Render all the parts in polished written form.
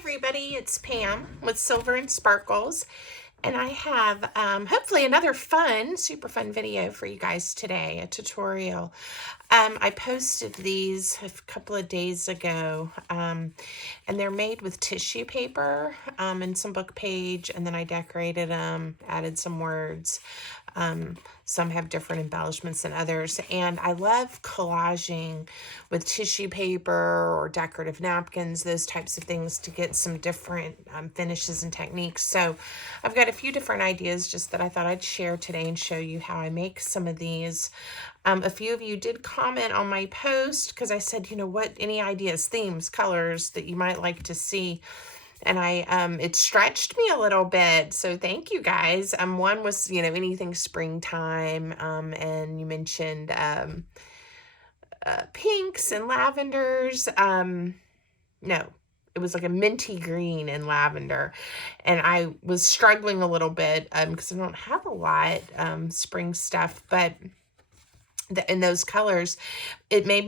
everybody, it's Pam with Silver and Sparkles, and I have hopefully another super fun video for you guys today, a tutorial. I posted these a couple of days ago, and they're made with tissue paper and some book page, and then I decorated them, added some words. Some have different embellishments than others, and I love collaging with tissue paper or decorative napkins, those types of things, to get some different finishes and techniques. So I've got a few different ideas just that I thought I'd share today and show you how I make some of these. A few of you did comment on my post because I said, you know what, any ideas, themes, colors that you might like to see. And it stretched me a little bit, so thank you guys. One was, anything springtime, and you mentioned pinks and lavenders. No, it was like a minty green and lavender, and I was struggling a little bit because I don't have a lot spring stuff, but in those colors, you may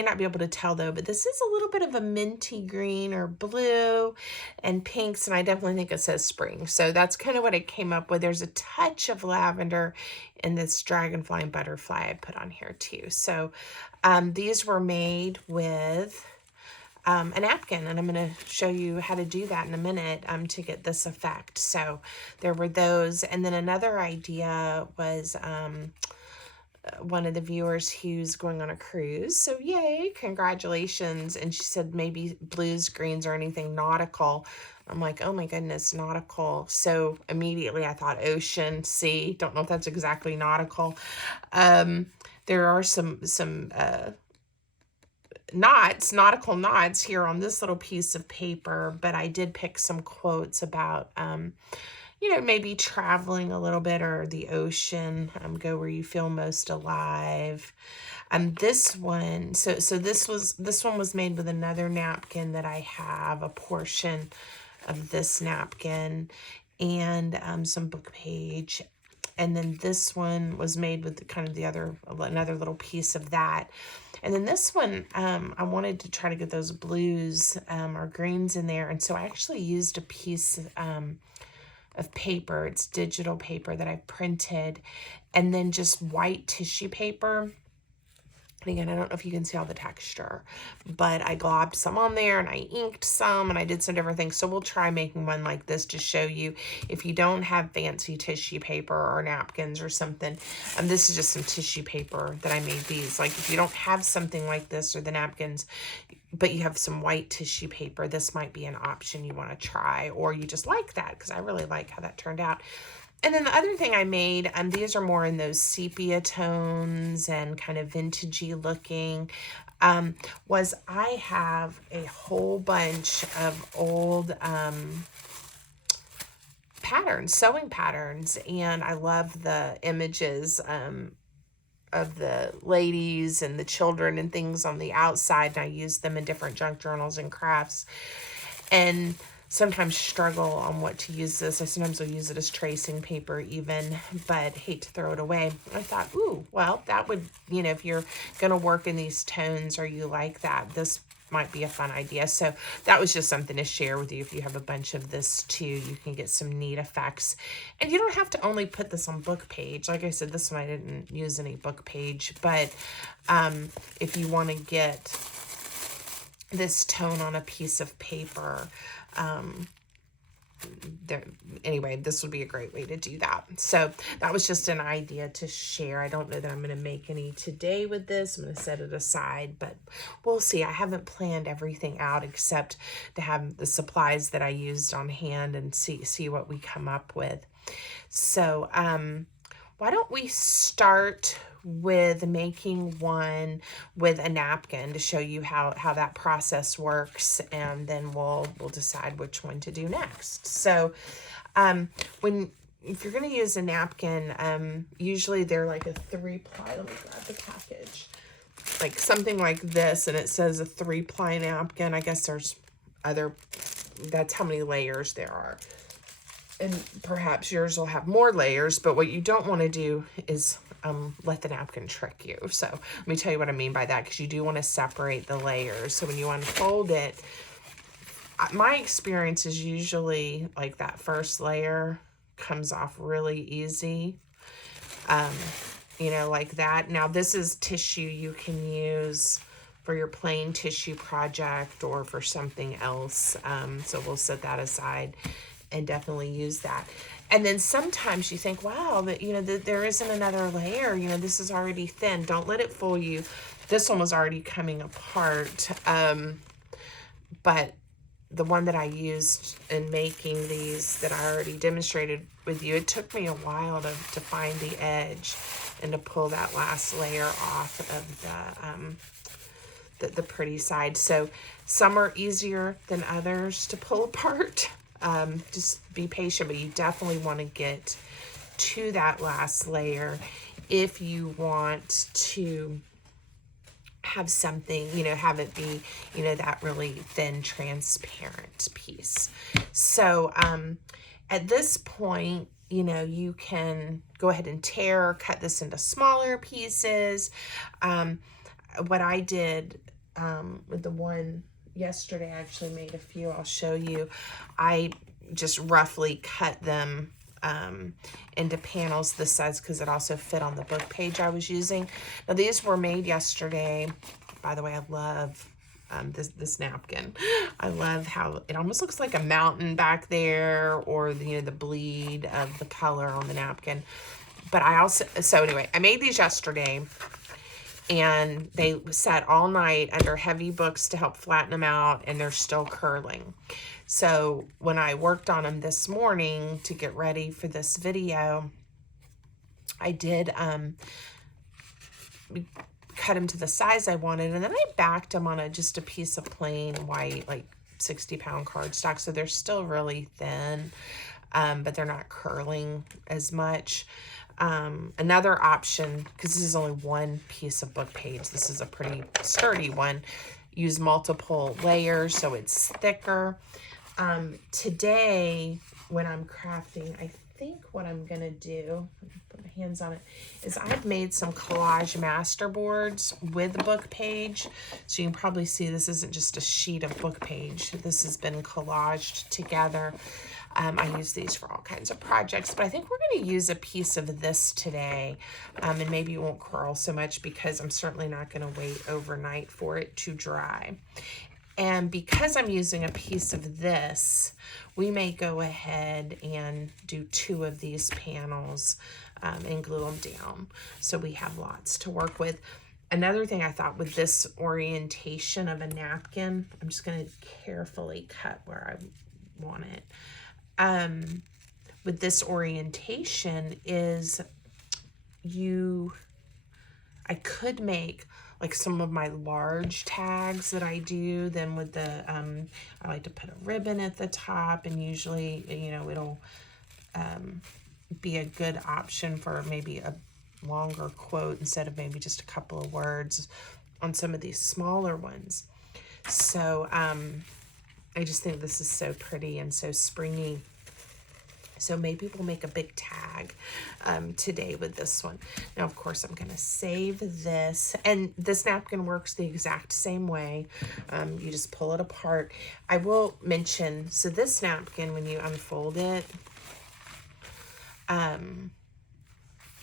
not be able to tell though, but this is a little bit of a minty green or blue and pinks, and I definitely think it says spring. So that's kind of what I came up with. There's a touch of lavender in this dragonfly and butterfly I put on here too. So these were made with a napkin, and I'm going to show you how to do that in a minute to get this effect. So there were those, and then another idea was one of the viewers who's going on a cruise. So yay, congratulations. And she said maybe blues, greens, or anything nautical. I'm like, oh my goodness, nautical. So immediately I thought ocean, sea. Don't know if that's exactly nautical. There are some nautical knots here on this little piece of paper, but I did pick some quotes about maybe traveling a little bit, or the ocean, go where you feel most alive. This one, so this one was made with another napkin that I have, a portion of this napkin, and some book page. And then this one was made with kind of another little piece of that. And then this one, I wanted to try to get those blues or greens in there. And so I actually used a piece of paper. It's digital paper that I printed, and then just white tissue paper. And again, I don't know if you can see all the texture, but I globbed some on there, and I inked some, and I did some different things. So we'll try making one like this to show you if you don't have fancy tissue paper or napkins or something. This is just some tissue paper that I made these. Like if you don't have something like this or the napkins, but you have some white tissue paper, this might be an option you want to try, or you just like that, because I really like how that turned out. And then the other thing I made, these are more in those sepia tones and kind of vintagey looking, was I have a whole bunch of old patterns, sewing patterns, and I love the images of the ladies and the children and things on the outside, and I use them in different junk journals and crafts, and sometimes struggle on what to use this. I sometimes will use it as tracing paper even, but hate to throw it away. I thought, ooh, well, that would, if you're gonna work in these tones or you like that, this might be a fun idea. So that was just something to share with you. If you have a bunch of this too, you can get some neat effects. And you don't have to only put this on book page. Like I said, this one I didn't use any book page, but if you want to get this tone on a piece of paper, anyway, this would be a great way to do that. So that was just an idea to share. I don't know that I'm going to make any today with this. I'm going to set it aside, but we'll see. I haven't planned everything out except to have the supplies that I used on hand and see what we come up with. So why don't we start with making one with a napkin to show you how that process works, and then we'll decide which one to do next. So if you're going to use a napkin, usually they're like a 3-ply. Let me grab the package. Like something like this, and it says a 3-ply napkin. I guess there's that's how many layers there are. And perhaps yours will have more layers, but what you don't want to do is let the napkin trick you. So let me tell you what I mean by that, because you do want to separate the layers. So when you unfold it, My experience is usually like that first layer comes off really easy. You know, like that. Now this is tissue you can use for your plain tissue project or for something else. So we'll set that aside and definitely use that. And then sometimes you think, wow, that, you know, there isn't another layer, you know, this is already thin. Don't let it fool you. This one was already coming apart. But the one that I used in making these that I already demonstrated with you, it took me a while to find the edge and to pull that last layer off of the pretty side. So some are easier than others to pull apart. Just be patient, but you definitely want to get to that last layer if you want to have something, you know, have it be, you know, that really thin, transparent piece. So at this point, you know, you can go ahead and tear or cut this into smaller pieces. What I did with the one yesterday, I actually made a few, I'll show you. I just roughly cut them into panels this size because it also fit on the book page I was using. Now these were made yesterday. By the way, I love this napkin. I love how it almost looks like a mountain back there, or the, you know, the bleed of the color on the napkin. But I also, so anyway, I made these yesterday, and they sat all night under heavy books to help flatten them out, and they're still curling. So when I worked on them this morning to get ready for this video, I did cut them to the size I wanted, and then I backed them on just a piece of plain white, like 60-pound cardstock, so they're still really thin, but they're not curling as much. Another option, because this is only one piece of book page, this is a pretty sturdy one, use multiple layers so it's thicker. Today, when I'm crafting, I think what I'm gonna do, put my hands on it, is I've made some collage master boards with the book page. So you can probably see this isn't just a sheet of book page. This has been collaged together. I use these for all kinds of projects, but I think we're going to use a piece of this today, and maybe it won't curl so much because I'm certainly not going to wait overnight for it to dry. And because I'm using a piece of this, we may go ahead and do 2 of these panels and glue them down, so we have lots to work with. Another thing I thought with this orientation of a napkin, I'm just going to carefully cut where I want it. With this orientation is I could make like some of my large tags that I do, then with the, I like to put a ribbon at the top, and usually, you know, it'll be a good option for maybe a longer quote instead of maybe just a couple of words on some of these smaller ones. So I just think this is so pretty and so springy. So maybe we'll make a big tag today with this one. Now, of course, I'm going to save this. And this napkin works the exact same way. You just pull it apart. I will mention, so this napkin, when you unfold it,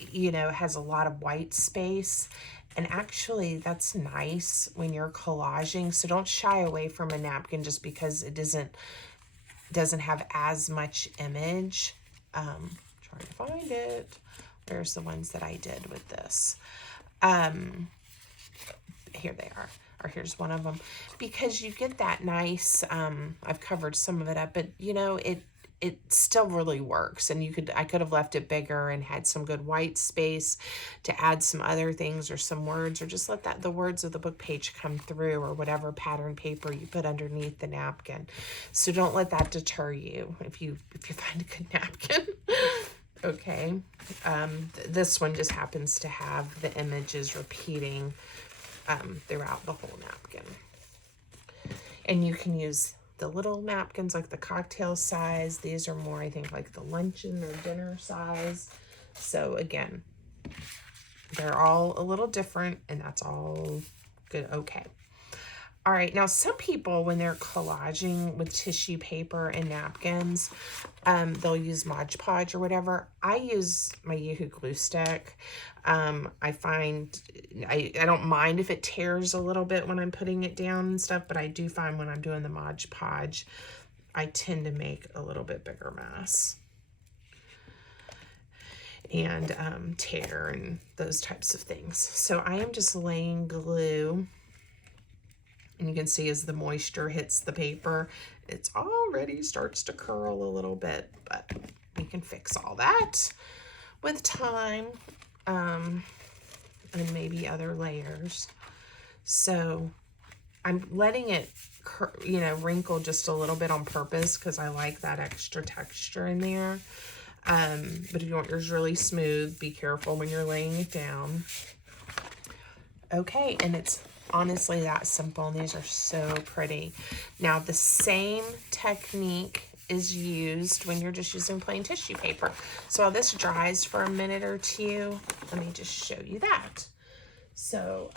you know, has a lot of white space. And actually, that's nice when you're collaging. So don't shy away from a napkin just because it doesn't have as much image. Trying to find it. Where's the ones that I did with this? Here they are. Or here's one of them. Because you get that nice, I've covered some of it up, but you know, it still really works. And I could have left it bigger and had some good white space to add some other things or some words, or just let the words of the book page come through, or whatever pattern paper you put underneath the napkin. So don't let that deter you if you find a good napkin. Okay. This one just happens to have the images repeating throughout the whole napkin. And you can use the little napkins like the cocktail size. These are more, I think, like the luncheon or dinner size. So again, they're all a little different, and that's all good. Okay. All right, now some people, when they're collaging with tissue paper and napkins, they'll use Mod Podge or whatever. I use my Yoo-Hoo glue stick. I find I don't mind if it tears a little bit when I'm putting it down and stuff, but I do find when I'm doing the Mod Podge, I tend to make a little bit bigger mess and tear and those types of things. So I am just laying glue. And you can see as the moisture hits the paper, it's already starts to curl a little bit, but we can fix all that with time, and maybe other layers. So I'm letting it, you know, wrinkle just a little bit on purpose because I like that extra texture in there. But if you want yours really smooth, be careful when you're laying it down. Okay, and it's honestly that simple, and these are so pretty. Now, the same technique is used when you're just using plain tissue paper. So while this dries for a minute or two, let me just show you that. So,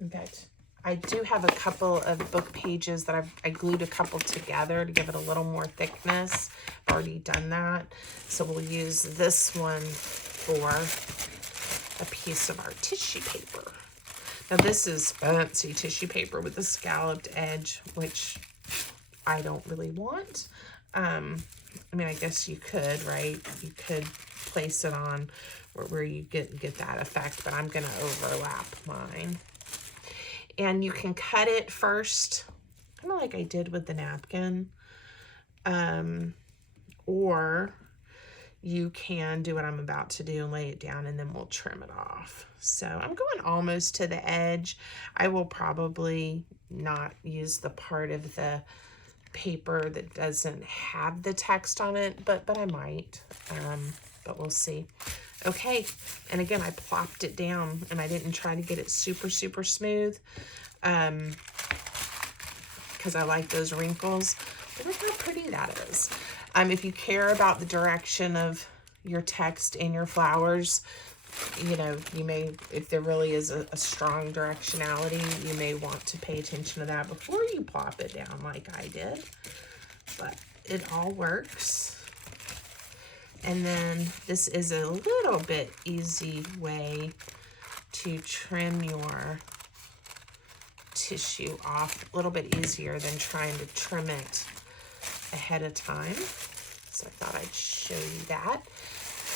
in fact, I do have a couple of book pages that I glued a couple together to give it a little more thickness. I've already done that. So we'll use this one for a piece of our tissue paper. Now this is fancy tissue paper with a scalloped edge, which I don't really want. I mean, I guess you could, right? You could place it on where you get that effect, but I'm gonna overlap mine. And you can cut it first, kind of like I did with the napkin, or you can do what I'm about to do and lay it down, and then we'll trim it off. So I'm going almost to the edge. I will probably not use the part of the paper that doesn't have the text on it, but I might, but we'll see. Okay, and again, I plopped it down, and I didn't try to get it super smooth, because I like those wrinkles. But look how pretty that is. If you care about the direction of your text in your flowers, you know, you may, if there really is a strong directionality, you may want to pay attention to that before you plop it down like I did. But it all works. And then this is a little bit easy way to trim your tissue off, a little bit easier than trying to trim it ahead of time. So I thought I'd show you that.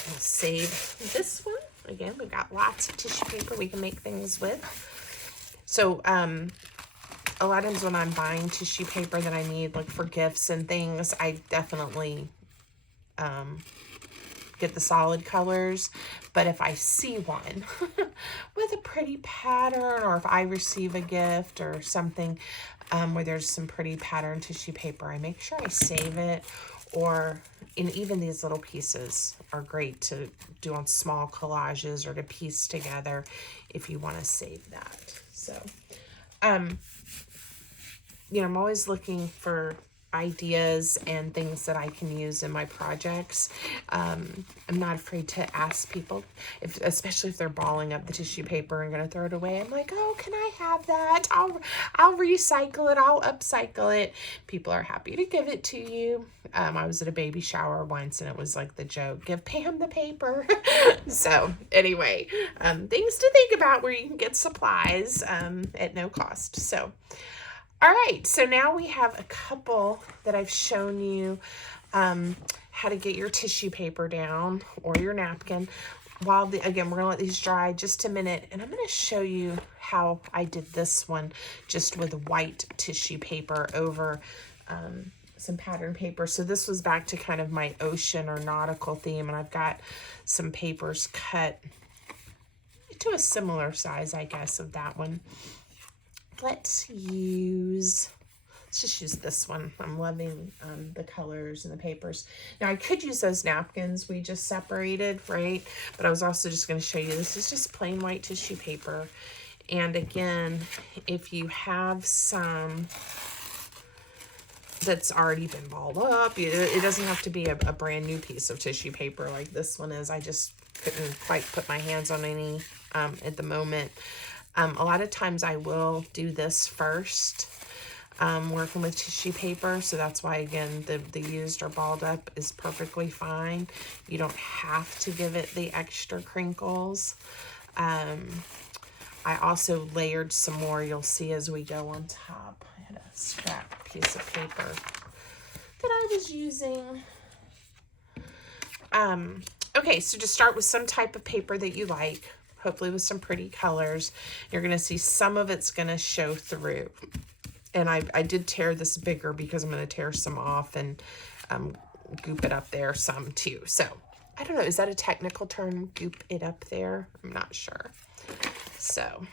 I'll save this one. Again, we've got lots of tissue paper we can make things with. So a lot of times when I'm buying tissue paper that I need, like for gifts and things, I definitely get the solid colors. But if I see one with a pretty pattern, or if I receive a gift or something where there's some pretty pattern tissue paper, I make sure I save it. Or even these little pieces are great to do on small collages or to piece together if you want to save that. So, you know, I'm always looking for ideas and things that I can use in my projects. I'm not afraid to ask people, especially if they're balling up the tissue paper and gonna throw it away. I'm like, oh, can I have that? I'll recycle it, I'll upcycle it. People are happy to give it to you. I was at a baby shower once, and it was like the joke, give Pam the paper. So anyway, things to think about where you can get supplies at no cost. So all right, so now we have a couple that I've shown you how to get your tissue paper down or your napkin. Again, we're gonna let these dry just a minute, and I'm gonna show you how I did this one just with white tissue paper over some pattern paper. So this was back to kind of my ocean or nautical theme, and I've got some papers cut to a similar size, I guess, of that one. Let's just use this one. I'm loving the colors and the papers. Now I could use those napkins we just separated, right? But I was also just going to show you, this is just plain white tissue paper. And again, if you have some that's already been balled up, it doesn't have to be a brand new piece of tissue paper like this one is. I just couldn't quite put my hands on any at the moment. A lot of times I will do this first, working with tissue paper. So that's why, again, the used or balled up is perfectly fine. You don't have to give it the extra crinkles. I also layered some more. You'll see as we go on top. I had a scrap piece of paper that I was using. Okay, so just start with some type of paper that you like, hopefully with some pretty colors. You're going to see some of it's going to show through. And I did tear this bigger because I'm going to tear some off and goop it up there some too. So, I don't know, is that a technical term, goop it up there? I'm not sure. So,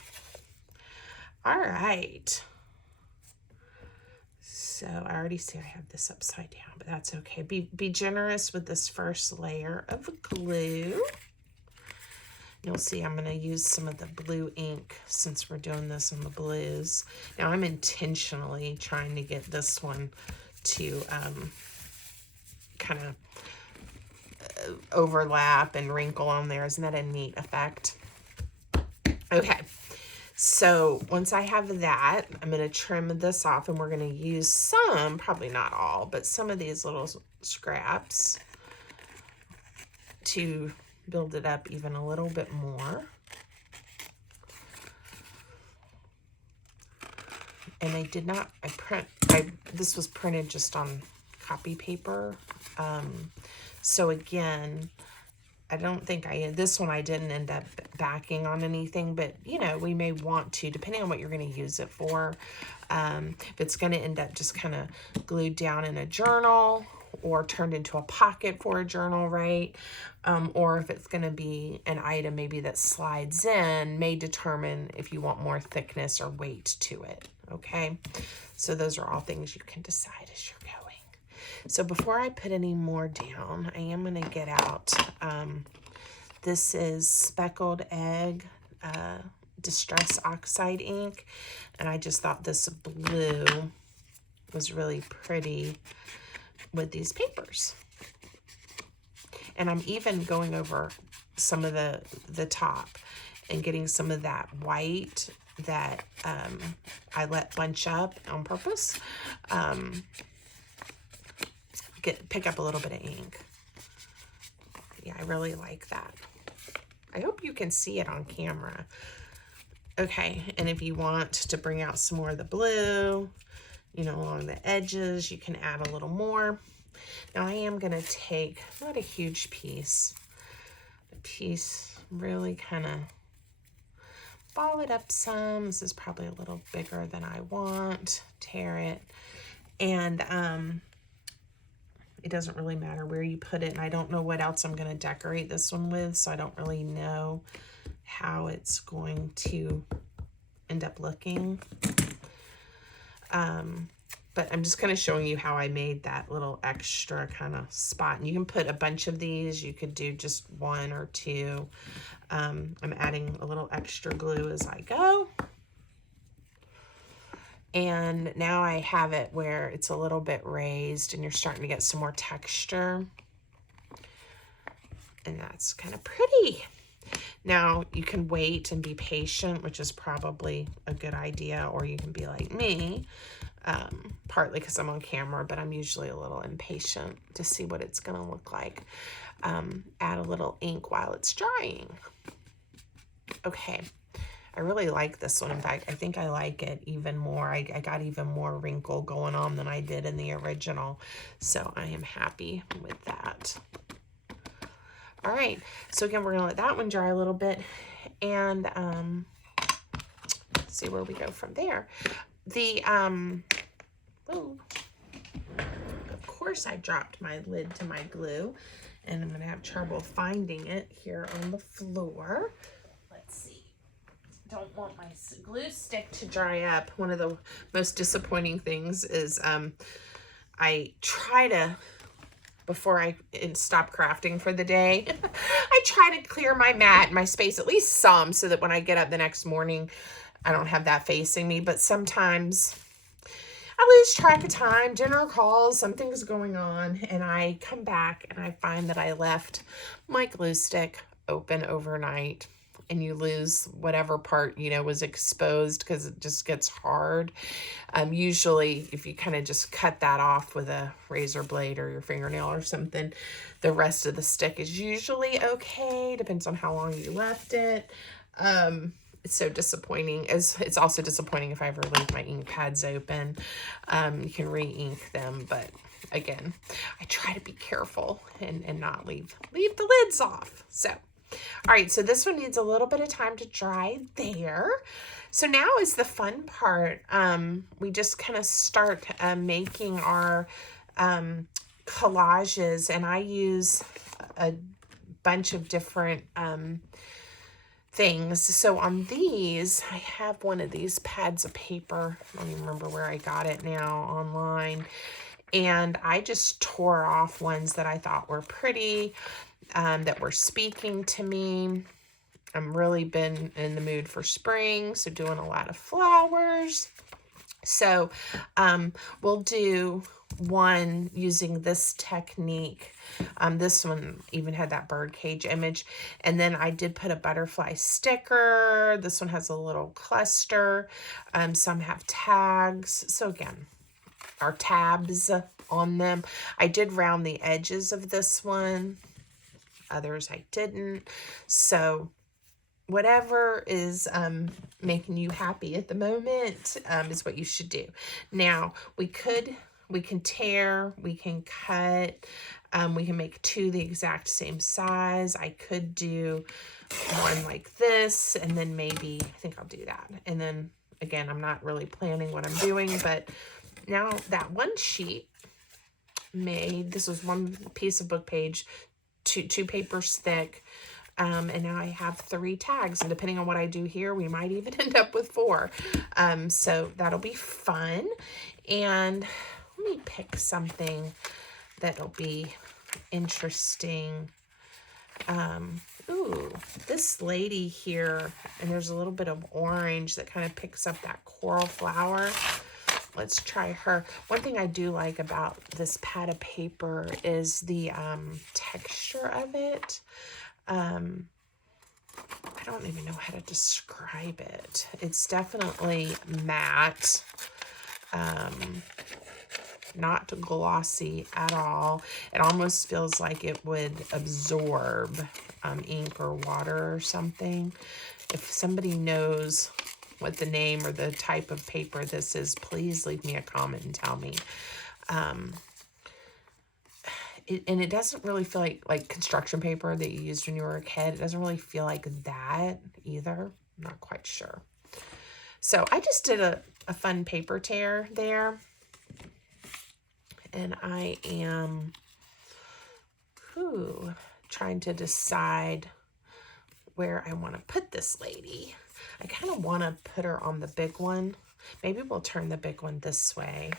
all right. So I already see I have this upside down, but that's okay. Be generous with this first layer of glue. You'll see I'm going to use some of the blue ink since we're doing this on the blues. Now I'm intentionally trying to get this one to kind of overlap and wrinkle on there. Isn't that a neat effect? Okay. So once I have that, I'm going to trim this off, and we're going to use some, probably not all, but some of these little scraps to build it up even a little bit more. And I did not, this was printed just on copy paper. So again, I don't think this one I didn't end up backing on anything, but you know, we may want to, depending on what you're going to use it for. If it's going to end up just kind of glued down in a journal or turned into a pocket for a journal, right? Or if it's going to be an item maybe that slides in, may determine if you want more thickness or weight to it, okay? So those are all things you can decide as you're going. So before I put any more down, I am going to get out, this is Speckled Egg Distress Oxide ink, and I just thought this blue was really pretty with these papers. And I'm even going over some of the top and getting some of that white that I let bunch up on purpose. Pick up a little bit of ink. Yeah, I really like that. I hope you can see it on camera. Okay, and if you want to bring out some more of the blue, you know, along the edges, you can add a little more. Now I am going to take, not a huge piece, a piece, really kind of ball it up some. This is probably a little bigger than I want. Tear it. And it doesn't really matter where you put it. And I don't know what else I'm going to decorate this one with, so I don't really know how it's going to end up looking. But I'm just kind of showing you how I made that little extra kind of spot. And you can put a bunch of these. You could do just one or two. I'm adding a little extra glue as I go. And now I have it where it's a little bit raised and you're starting to get some more texture. And that's kind of pretty. Now you can wait and be patient, which is probably a good idea, or you can be like me, partly because I'm on camera, but I'm usually a little impatient to see what it's going to look like. Add a little ink while it's drying. Okay. I really like this one. In fact, I think I like it even more. I got even more wrinkle going on than I did in the original. So I am happy with that. All right. So again, we're going to let that one dry a little bit and see where we go from there. Of course I dropped my lid to my glue and I'm going to have trouble finding it here on the floor. Let's see. Don't want my glue stick to dry up. One of the most disappointing things is I try to, before I stop crafting for the day, I try to clear my mat, my space, at least some, so that when I get up the next morning, I don't have that facing me. But sometimes I lose track of time, dinner calls, something's going on, and I come back and I find that I left my glue stick open overnight. and you lose whatever part, you know, was exposed because it just gets hard. Usually, if you kind of just cut that off with a razor blade or your fingernail or something, the rest of the stick is usually okay. Depends on how long you left it. It's so disappointing. It's also disappointing if I ever leave my ink pads open. You can re-ink them, but again, I try to be careful and not leave the lids off. So, all right, so this one needs a little bit of time to dry there. So now is the fun part. We just kind of start making our collages, and I use a bunch of different things. So on these, I have one of these pads of paper. I don't even remember where I got it now, online. And I just tore off ones that I thought were pretty, that were speaking to me. I'm really been in the mood for spring, so doing a lot of flowers. So we'll do one using this technique. This one even had that bird cage image. And then I did put a butterfly sticker. This one has a little cluster. Some have tags. So again, our tabs on them. I did round the edges of this one. Others I didn't. So whatever is making you happy at the moment is what you should do. Now, we can tear, we can cut, we can make two the exact same size. I could do one like this, and then maybe, I think I'll do that. And then, again, I'm not really planning what I'm doing, but now that one sheet made, this was one piece of book page, two papers thick. And now I have 3 tags, and depending on what I do here, we might even end up with 4. So that'll be fun. And let me pick something that'll be interesting. Ooh, this lady here, and there's a little bit of orange that kind of picks up that coral flower. Let's try her. One thing I do like about this pad of paper is the texture of it. I don't even know how to describe it. It's definitely matte, not glossy at all. It almost feels like it would absorb ink or water or something. If somebody knows what the name or the type of paper this is, please leave me a comment and tell me. And it doesn't really feel like construction paper that you used when you were a kid. It doesn't really feel like that either. I'm not quite sure. So I just did a fun paper tear there. And I am trying to decide where I want to put this lady. I kind of want to put her on the big one. Maybe we'll turn the big one this way.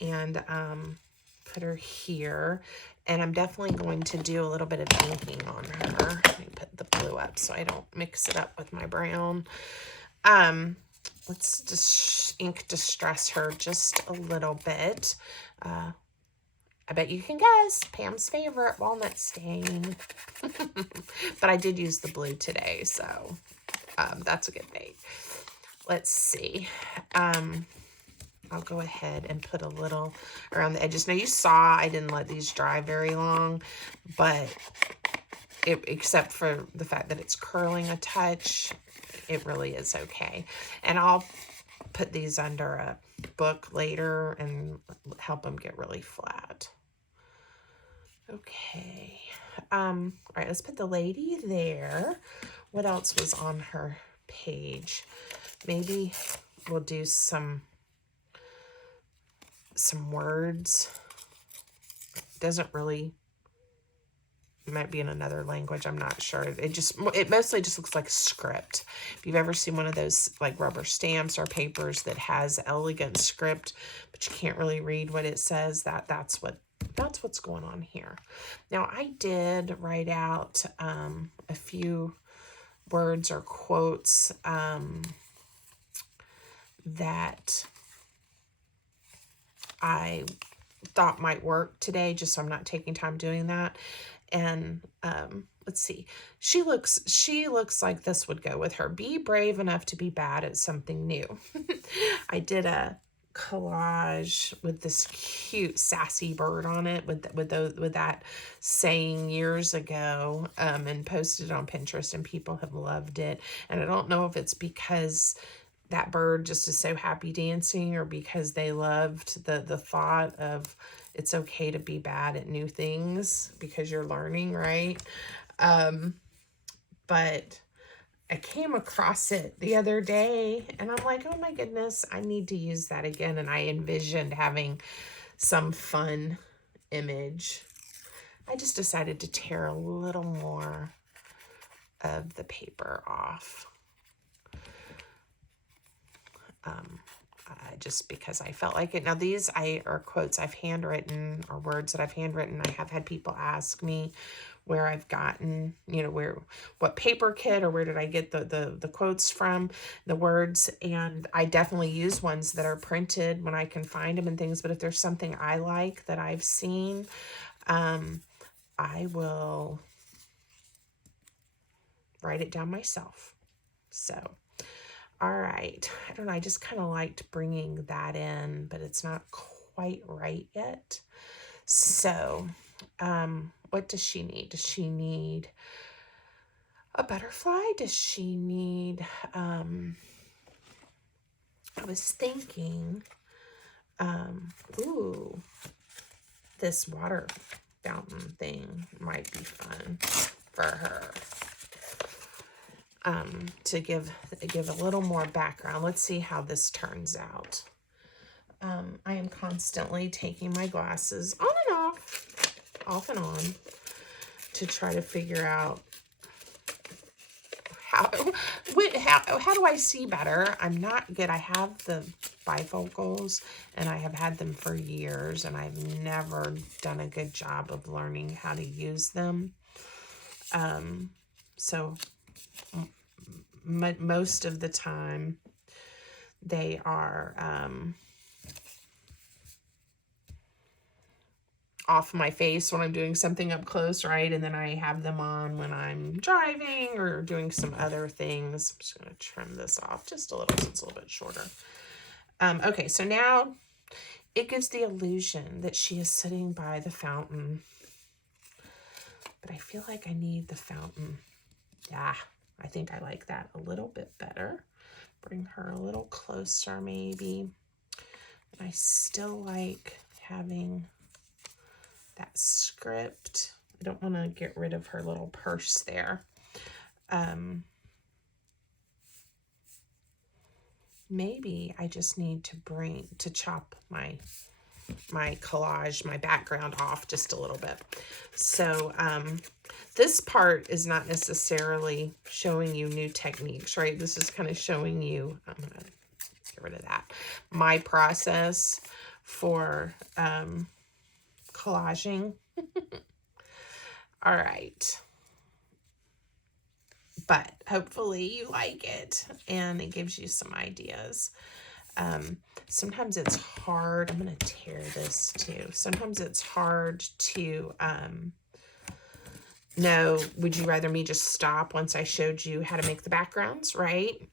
And put her here, and I'm definitely going to do a little bit of inking on her. Let me put the blue up so I don't mix it up with my brown. Let's just ink distress her just a little bit. I bet you can guess Pam's favorite, walnut stain. But I did use the blue today, so that's a good bait. Let's see. I'll go ahead and put a little around the edges. Now, you saw I didn't let these dry very long, but except for the fact that it's curling a touch, it really is okay. And I'll put these under a book later and help them get really flat. Okay. All right, let's put the lady there. What else was on her page? Maybe we'll do some words. Doesn't really, it might be in another language, I'm not sure. It mostly just looks like script. If you've ever seen one of those like rubber stamps or papers that has elegant script, but you can't really read what it says, that's what's going on here. Now, I did write out a few words or quotes that I thought might work today, just so I'm not taking time doing that. And let's see. She looks like this would go with her. Be brave enough to be bad at something new. I did a collage with this cute sassy bird on it with that saying years ago, and posted it on Pinterest, and people have loved it. And I don't know if it's because that bird just is so happy dancing, or because they loved the thought of it's okay to be bad at new things because you're learning, right? But I came across it the other day, and I'm like, oh my goodness, I need to use that again. And I envisioned having some fun image. I just decided to tear a little more of the paper off. Just because I felt like it. Now these are quotes I've handwritten, or words that I've handwritten. I have had people ask me where I've gotten, you know, what paper kit, or where did I get the quotes from, the words. And I definitely use ones that are printed when I can find them and things. But if there's something I like that I've seen, I will write it down myself. So, all right. I don't know. I just kind of liked bringing that in, but it's not quite right yet. So, what does she need? Does she need a butterfly? Does she need, I was thinking, ooh, this water fountain thing might be fun for her. To give a little more background. Let's see how this turns out. I am constantly taking my glasses on and off and on, to try to figure out how do I see better. I'm not good. I have the bifocals, and I have had them for years, and I've never done a good job of learning how to use them. So most of the time they are off my face when I'm doing something up close, right? And then I have them on when I'm driving or doing some other things. I'm just going to trim this off just a little, so it's a little bit shorter. Okay, so now it gives the illusion that she is sitting by the fountain, but I feel like I need the fountain. Yeah, I think I like that a little bit better. Bring her a little closer maybe. And I still like having that script. I don't want to get rid of her little purse there. Maybe I just need to chop my collage, my background off just a little bit. So this part is not necessarily showing you new techniques, right? This is kind of showing you, I'm going to get rid of that, my process for collaging. All right. But hopefully you like it, and it gives you some ideas. Sometimes it's hard. I'm going to tear this too. Sometimes it's hard to know, would you rather me just stop once I showed you how to make the backgrounds, right?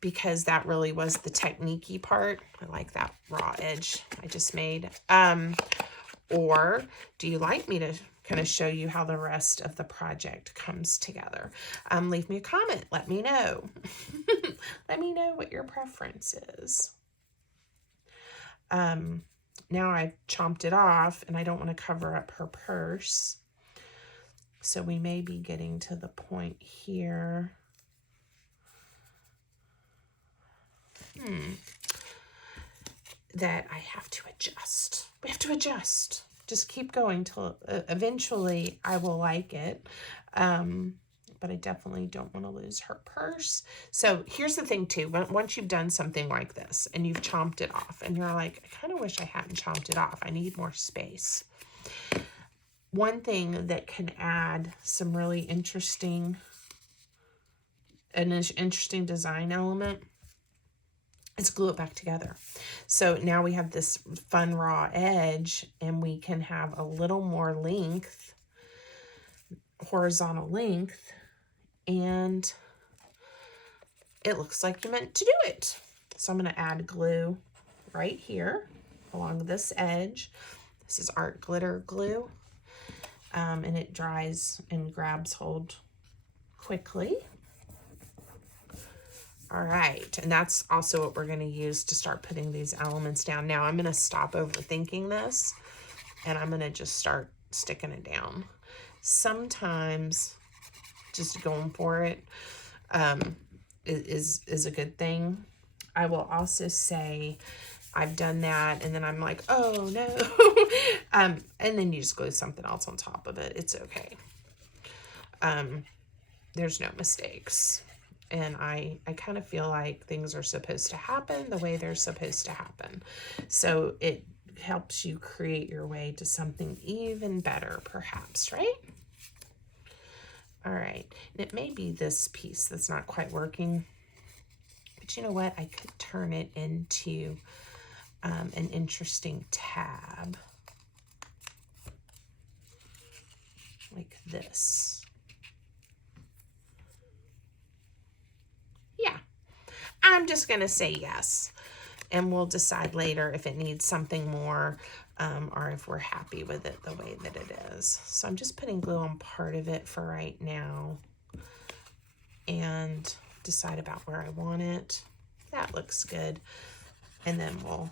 Because that really was the technique-y part. I like that raw edge I just made. Or do you like me to kind of show you how the rest of the project comes together? Leave me a comment. Let me know. Let me know what your preference is. Now I've chomped it off, and I don't want to cover up her purse. So we may be getting to the point here. That I have to adjust. We have to adjust. Just keep going till eventually I will like it. But I definitely don't want to lose her purse. So here's the thing too. Once you've done something like this and you've chomped it off and you're like, I kind of wish I hadn't chomped it off. I need more space. One thing that can add some really interesting design element is glue it back together. So now we have this fun raw edge, and we can have a little more length, horizontal length, and it looks like you meant to do it. So I'm going to add glue right here along this edge. This is art glitter glue, and it dries and grabs hold quickly. All right, and that's also what we're going to use to start putting these elements down. Now I'm going to stop overthinking this, and I'm going to just start sticking it down. Sometimes just going for it is a good thing. I will also say I've done that, and then I'm like, oh no. And then you just glue something else on top of it. It's okay. There's no mistakes. And I kind of feel like things are supposed to happen the way they're supposed to happen. So it helps you create your way to something even better, perhaps, right? All right, and it may be this piece that's not quite working, but you know what? I could turn it into an interesting tab, like this. Yeah, I'm just gonna say yes, and we'll decide later if it needs something more, or if we're happy with it the way that it is. So I'm just putting glue on part of it for right now, and decide about where I want it. That looks good. And then we'll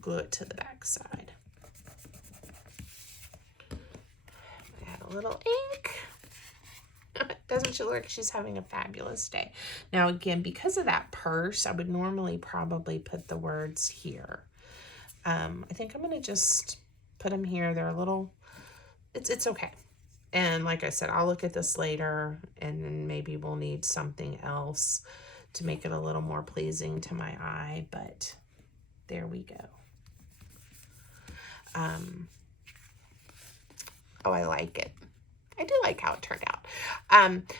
glue it to the back side. Add a little ink. Doesn't she look like she's having a fabulous day? Now again, because of that purse, I would normally probably put the words here. I think I'm gonna just put them here. They're a little, it's okay. And like I said, I'll look at this later, and then maybe we'll need something else to make it a little more pleasing to my eye, but there we go. Oh, I like it. I do like how it turned out.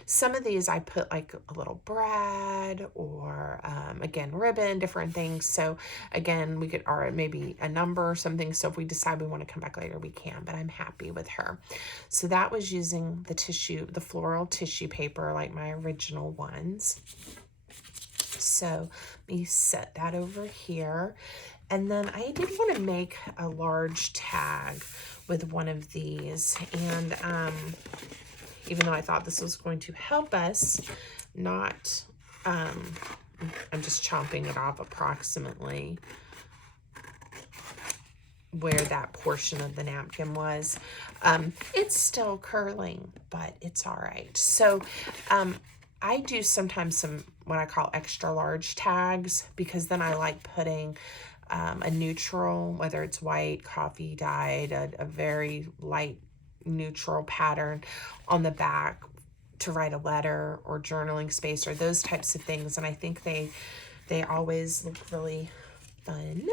Some of these I put like a little brad or, again, ribbon, different things. So again, we could, or maybe a number or something. So if we decide we want to come back later, we can, but I'm happy with her. So that was using the tissue, the floral tissue paper, like my original ones. So let me set that over here. And then I did want to make a large tag with one of these. And even though I thought this was going to help us not, I'm just chomping it off approximately where that portion of the napkin was. It's still curling, but it's all right. So I do sometimes some what I call extra large tags, because then I like putting a neutral, whether it's white, coffee dyed, a very light neutral pattern on the back to write a letter or journaling space or those types of things. And I think they always look really fun.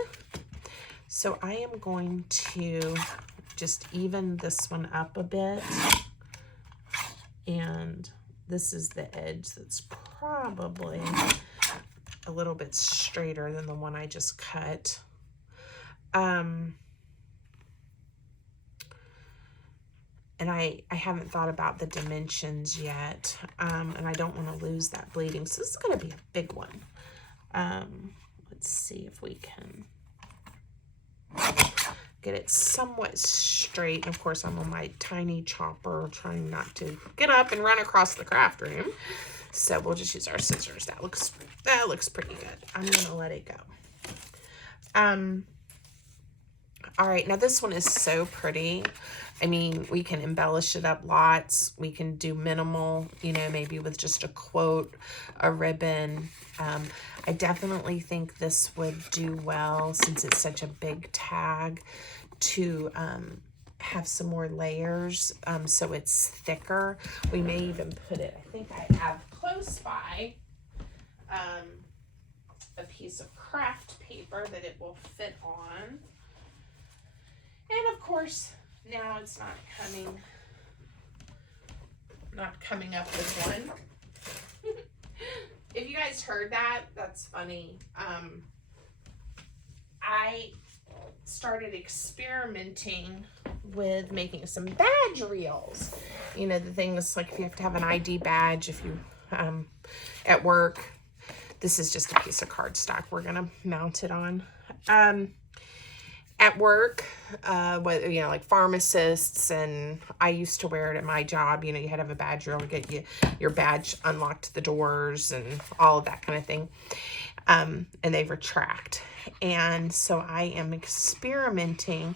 So I am going to just even this one up a bit. And this is the edge that's probably a little bit straighter than the one I just cut. And I haven't thought about the dimensions yet, and I don't want to lose that bleeding. So this is going to be a big one. Let's see if we can get it somewhat straight. And of course, I'm on my tiny chopper, trying not to get up and run across the craft room. So we'll just use our scissors. That looks pretty good. I'm gonna let it go. All right, now this one is so pretty. I mean, we can embellish it up lots. We can do minimal, you know, maybe with just a quote, a ribbon. I definitely think this would do well, since it's such a big tag, to have some more layers, so it's thicker. We may even put it, I think I have close by a piece of craft paper that it will fit on. And of course, now it's not coming up with one. If you guys heard that, that's funny. I started experimenting with making some badge reels. You know, the things like if you have to have an ID badge, if you, at work. This is just a piece of cardstock we're gonna mount it on. At work, whether, you know, like pharmacists, and I used to wear it at my job, you know, you had to have a badge reel to get your badge unlocked the doors and all of that kind of thing. And they retract. And so I am experimenting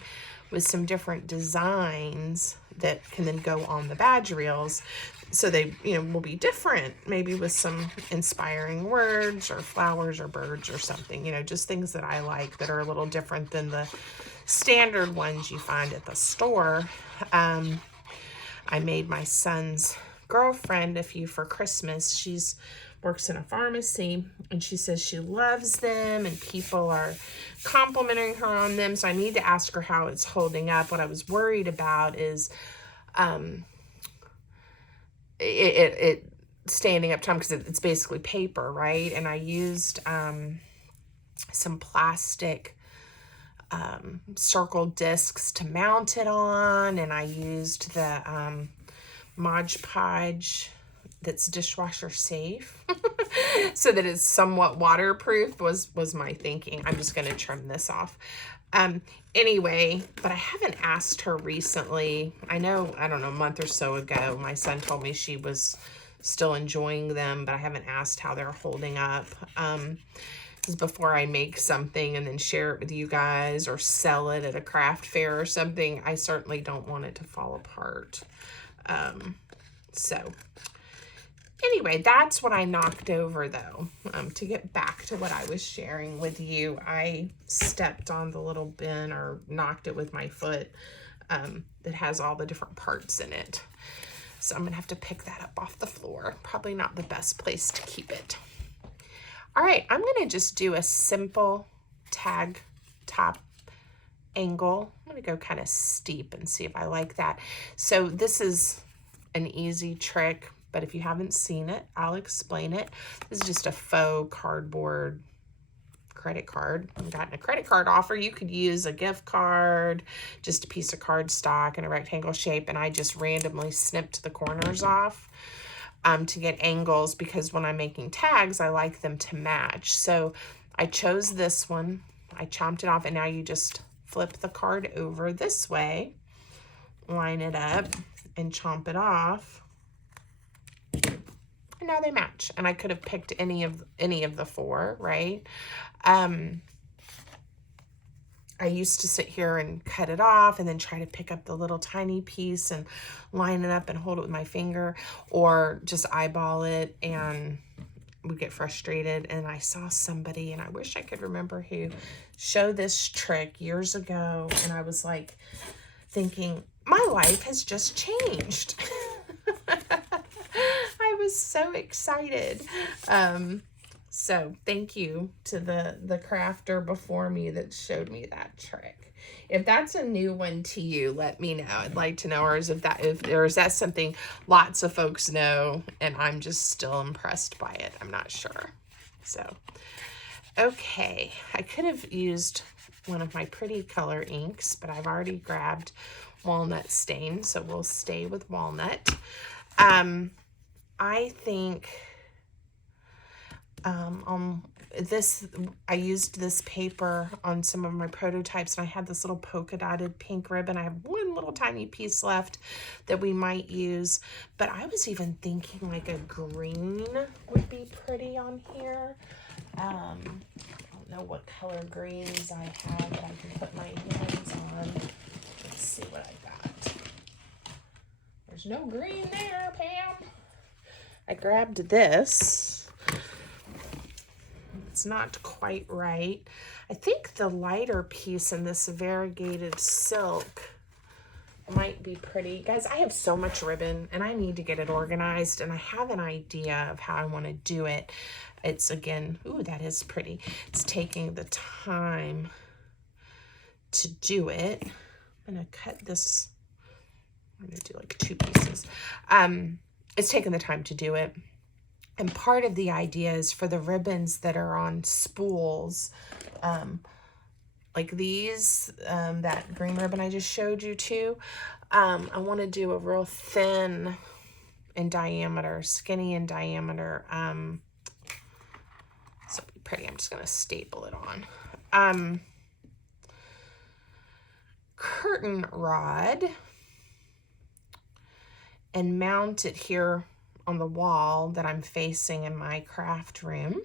with some different designs that can then go on the badge reels. So they, you know, will be different, maybe with some inspiring words or flowers or birds or something, you know, just things that I like that are a little different than the standard ones you find at the store. I made my son's girlfriend a few for Christmas. She's works in a pharmacy, and she says she loves them and people are complimenting her on them. So I need to ask her how it's holding up. What I was worried about is it standing up time, because it's basically paper, right? And I used some plastic circle discs to mount it on, and I used the Mod Podge that's dishwasher safe so that it's somewhat waterproof was my thinking. I'm just going to trim this off. Anyway, but I haven't asked her recently. I know, I don't know, a month or so ago, my son told me she was still enjoying them, but I haven't asked how they're holding up. Because before I make something and then share it with you guys or sell it at a craft fair or something, I certainly don't want it to fall apart. So anyway, that's what I knocked over, though. To get back to what I was sharing with you, I stepped on the little bin, or knocked it with my foot, that has all the different parts in it. So I'm going to have to pick that up off the floor. Probably not the best place to keep it. All right, I'm going to just do a simple tag top angle. I'm going to go kind of steep and see if I like that. So this is an easy trick, but if you haven't seen it, I'll explain it. This is just a faux cardboard credit card. I've gotten a credit card offer. You could use a gift card, just a piece of cardstock in a rectangle shape, and I just randomly snipped the corners off to get angles, because when I'm making tags, I like them to match. So I chose this one. I chomped it off, and now you just flip the card over this way, line it up, and chomp it off. And now they match. And I could have picked any of the four, right? I used to sit here and cut it off and then try to pick up the little tiny piece and line it up and hold it with my finger, or just eyeball it and would get frustrated. And I saw somebody, and I wish I could remember who, show this trick years ago, and I was like thinking, my life has just changed. I was so excited. So thank you to the crafter before me that showed me that trick. If that's a new one to you, let me know. I'd like to know, or is that something lots of folks know and I'm just still impressed by it. I'm not sure. So, okay. I could have used one of my pretty color inks, but I've already grabbed walnut stain, so we'll stay with walnut. I think I used this paper on some of my prototypes, and I had this little polka dotted pink ribbon. I have one little tiny piece left that we might use, but I was even thinking like a green would be pretty on here. I don't know what color greens I have that I can put my hands on. Let's see what I got. There's no green there, Pam. I grabbed this. It's not quite right. I think the lighter piece in this variegated silk might be pretty. Guys, I have so much ribbon and I need to get it organized, and I have an idea of how I want to do it. It's, again, ooh, that is pretty. It's taking the time to do it. I'm going to cut this. I'm going to do like 2 pieces. It's taking the time to do it. And part of the idea is for the ribbons that are on spools, like these, that green ribbon I just showed you too, I want to do a real thin in diameter, skinny in diameter. So it'll be pretty. I'm just going to staple it on. Curtain rod, and mount it here on the wall that I'm facing in my craft room,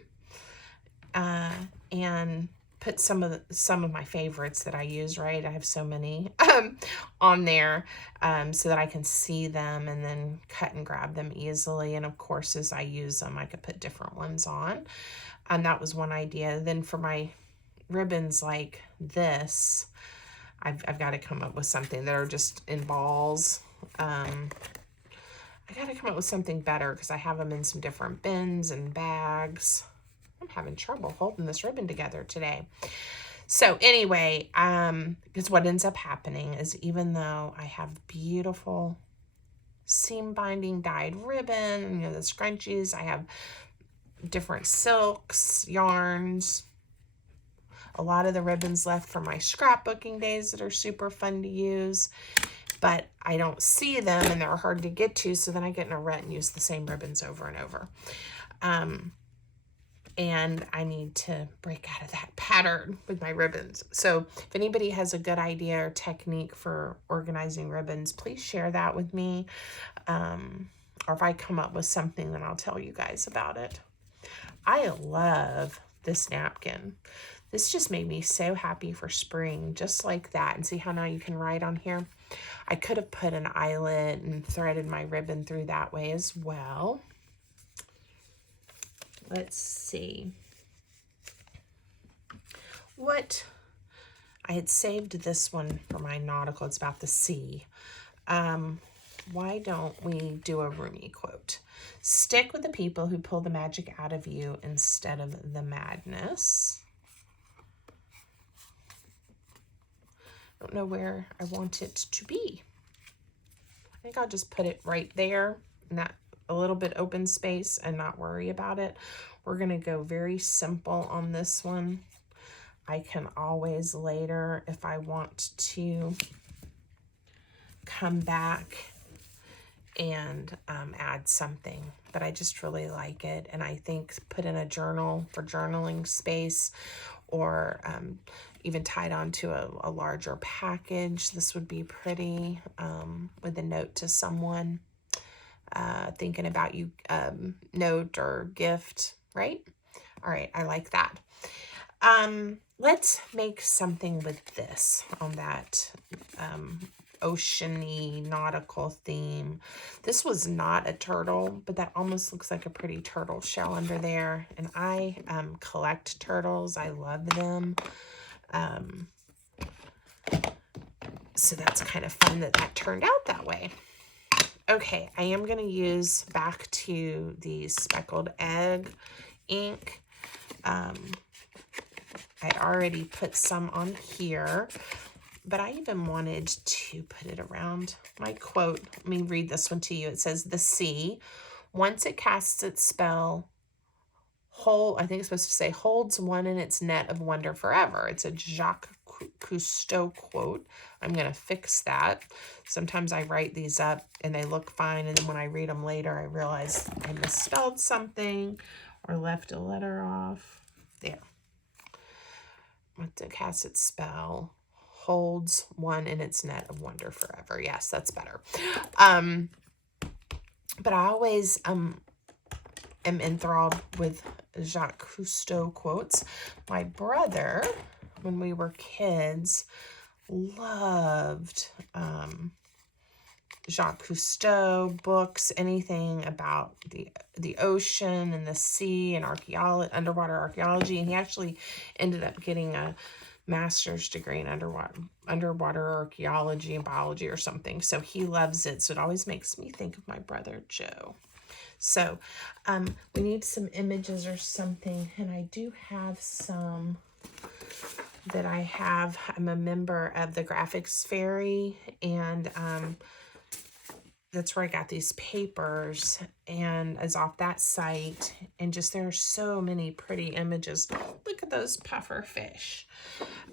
and put some of my favorites that I use, right? I have so many on there, so that I can see them and then cut and grab them easily. And of course, as I use them, I could put different ones on. And that was one idea. Then for my ribbons like this, I've got to come up with something that are just in balls. I got to come up with something better because I have them in some different bins and bags. I'm having trouble holding this ribbon together today. So anyway, because what ends up happening is, even though I have beautiful seam binding dyed ribbon, you know, the scrunchies, I have different silks, yarns, a lot of the ribbons left from my scrapbooking days that are super fun to use, but I don't see them and they're hard to get to, so then I get in a rut and use the same ribbons over and over. And I need to break out of that pattern with my ribbons. So if anybody has a good idea or technique for organizing ribbons, please share that with me. Or if I come up with something, then I'll tell you guys about it. I love this napkin. This just made me so happy for spring, just like that. And see how now you can write on here? I could have put an eyelet and threaded my ribbon through that way as well. Let's see. What I had saved this one for my nautical. It's about the sea. Why don't we do a Rumi quote? Stick with the people who pull the magic out of you instead of the madness. I don't know where I want it to be. I think I'll just put it right there in that a little bit open space and not worry about it. We're going to go very simple on this one. I can always later, if I want to, come back and add something, but I just really like it. And I think put in a journal for journaling space, or even tied onto a larger package. This would be pretty, with a note to someone, thinking about you, note or gift, right? All right, I like that. Let's make something with this on that oceany nautical theme. This was not a turtle, but that almost looks like a pretty turtle shell under there. And I collect turtles. I love them. So that's kind of fun that that turned out that way. Okay, I am going to use back to the speckled egg ink. I already put some on here, but I even wanted to put it around my quote. Let me read this one to you. It says, the sea, once it casts its spell, I think it's supposed to say, holds one in its net of wonder forever. It's a Jacques Cousteau quote. I'm going to fix that. Sometimes I write these up and they look fine, and then when I read them later, I realize I misspelled something or left a letter off. There. Once it casts its spell, holds one in its net of wonder forever. Yes, that's better. But I always am enthralled with Jacques Cousteau quotes. My brother, when we were kids, loved Jacques Cousteau books, anything about the ocean and the sea and archaeology, underwater archaeology, and he actually ended up getting a master's degree in underwater archaeology and biology or something. So he loves it. So it always makes me think of my brother Joe. So we need some images or something, and I do have some that I have. I'm a member of the Graphics Fairy, and that's where I got these papers, and is off that site. And just there are so many pretty images. Look at those puffer fish.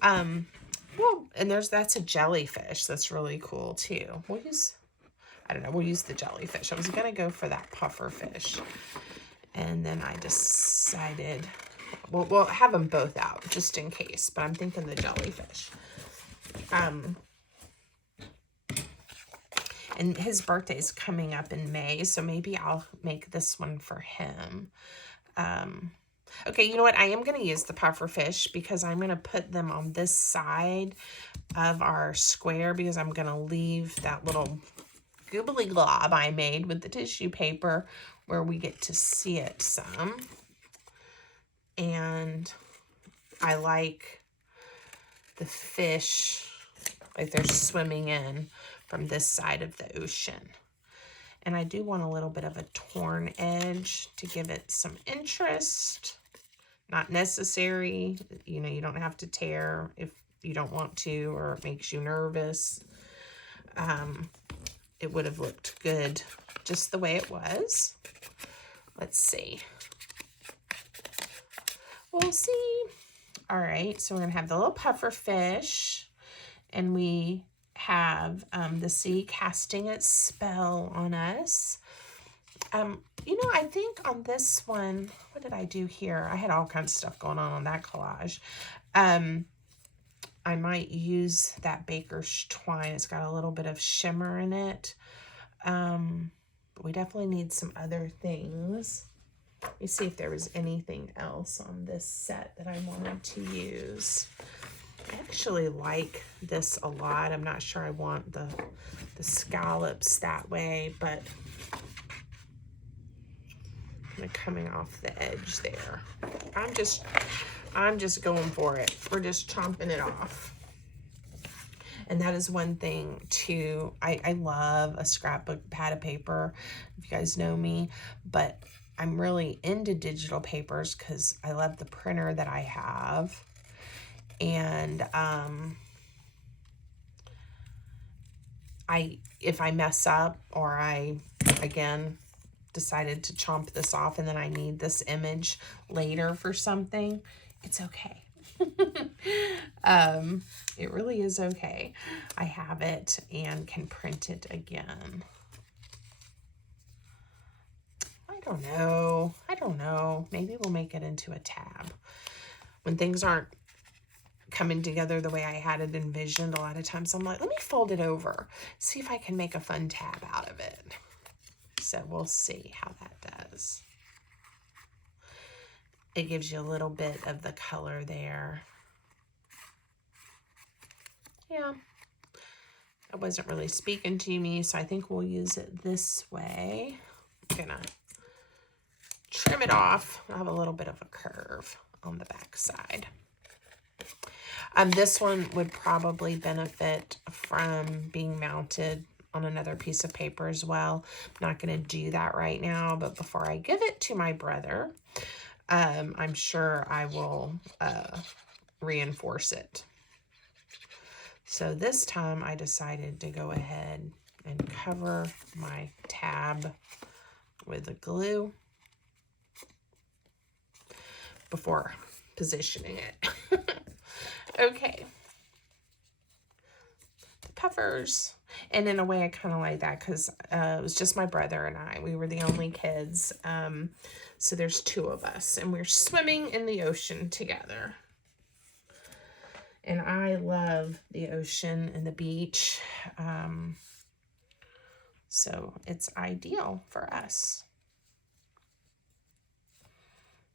Well, and that's a jellyfish. That's really cool too. I don't know, we'll use the jellyfish. I was gonna go for that puffer fish, and then I decided, we'll have them both out just in case, but I'm thinking the jellyfish. And his birthday's coming up in May, so maybe I'll make this one for him. Okay, you know what? I am going to use the puffer fish because I'm going to put them on this side of our square, because I'm going to leave that little goobly glob I made with the tissue paper where we get to see it some. And I like the fish, like they're swimming in from this side of the ocean. And I do want a little bit of a torn edge to give it some interest. Not necessary. You know, you don't have to tear if you don't want to, or it makes you nervous. It would have looked good just the way it was. Let's see. We'll see. All right, so we're going to have the little puffer fish, and we have the sea casting its spell on us. You know, I think on this one, what did I do here? I had all kinds of stuff going on that collage. I might use that baker's twine. It's got a little bit of shimmer in it. But we definitely need some other things. Let me see if there was anything else on this set that I wanted to use. I actually like this a lot. I'm not sure I want the scallops that way, but kind of coming off the edge there. I'm just going for it. We're just chomping it off. And that is one thing too. I love a scrapbook pad of paper, if you guys know me, but I'm really into digital papers because I love the printer that I have. And if I mess up, or I again decided to chomp this off and then I need this image later for something, it's okay. It really is okay. I have it and can print it again. I don't know. Maybe we'll make it into a tab. When things aren't coming together the way I had it envisioned, a lot of times I'm like, let me fold it over, see if I can make a fun tab out of it. So we'll see how that does. It gives you a little bit of the color there. Yeah, it wasn't really speaking to me, so I think we'll use it this way. I'm gonna trim it off. I'll have a little bit of a curve on the back side. This one would probably benefit from being mounted on another piece of paper as well. I'm not going to do that right now, but before I give it to my brother, I'm sure I will reinforce it. So this time I decided to go ahead and cover my tab with the glue before positioning it. Okay. The puffers. And in a way, I kind of like that because it was just my brother and I. We were the only kids. So there's two of us. And we're swimming in the ocean together. And I love the ocean and the beach. So it's ideal for us.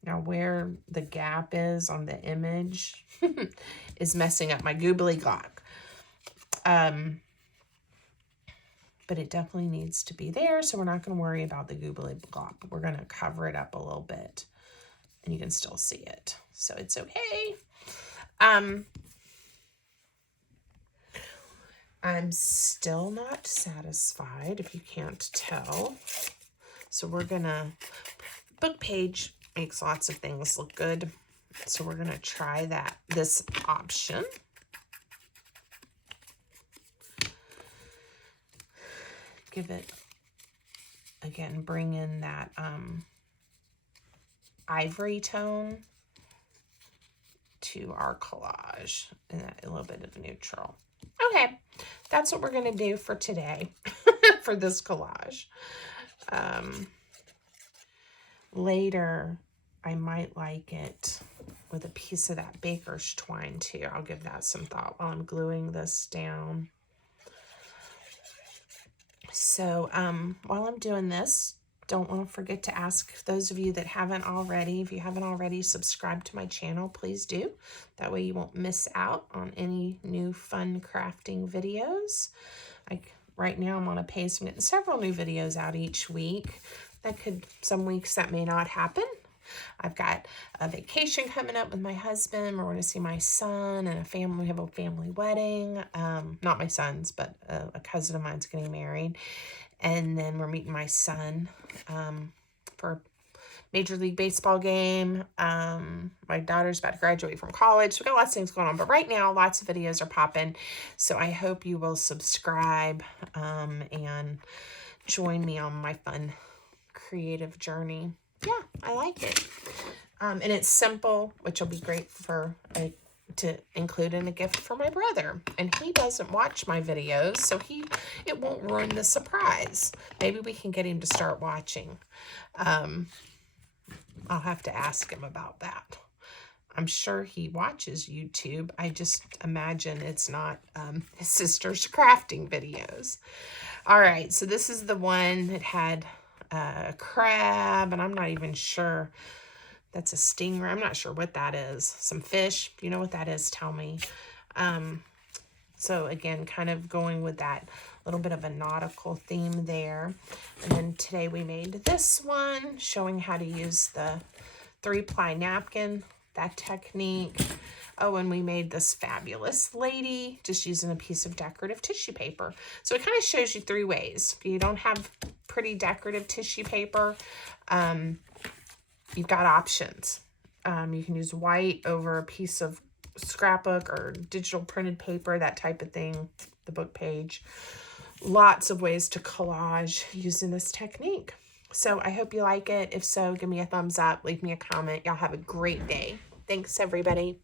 Now where the gap is on the image is messing up my goobly glock. But it definitely needs to be there, so we're not going to worry about the goobly glop. We're going to cover it up a little bit, and you can still see it, so it's okay. I'm still not satisfied, if you can't tell. So we're going to, book page makes lots of things look good, so we're going to try this option. Give it again, bring in that ivory tone to our collage and a little bit of neutral. Okay, that's what we're going to do for today for this collage. Later, I might like it with a piece of that baker's twine too. I'll give that some thought while I'm gluing this down. So while I'm doing this, don't want to forget to ask those of you that haven't already, if you haven't already subscribed to my channel, please do. That way you won't miss out on any new fun crafting videos. Like right now I'm on a pace, I'm getting several new videos out each week. Some weeks that may not happen. I've got a vacation coming up with my husband. We're going to see my son and we have a family wedding. Not my son's, but a cousin of mine's getting married. And then we're meeting my son for a Major League Baseball game. My daughter's about to graduate from college. So we got lots of things going on. But right now, lots of videos are popping. So I hope you will subscribe and join me on my fun creative journey. Yeah, I like it. And it's simple, which will be great to include in a gift for my brother. And he doesn't watch my videos, so it won't ruin the surprise. Maybe we can get him to start watching. I'll have to ask him about that. I'm sure he watches YouTube. I just imagine it's not his sister's crafting videos. All right, so this is the one that had a crab, and I'm not even sure. That's a stingray. I'm not sure what that is. Some fish. If you know what that is, tell me. So again, kind of going with that little bit of a nautical theme there. And then today we made this one, showing how to use the 3-ply napkin, that technique. Oh, and we made this fabulous lady just using a piece of decorative tissue paper. So it kind of shows you 3 ways. If you don't have pretty decorative tissue paper, you've got options. You can use white over a piece of scrapbook or digital printed paper, that type of thing, the book page. Lots of ways to collage using this technique. So I hope you like it. If so, give me a thumbs up, leave me a comment. Y'all have a great day. Thanks, everybody.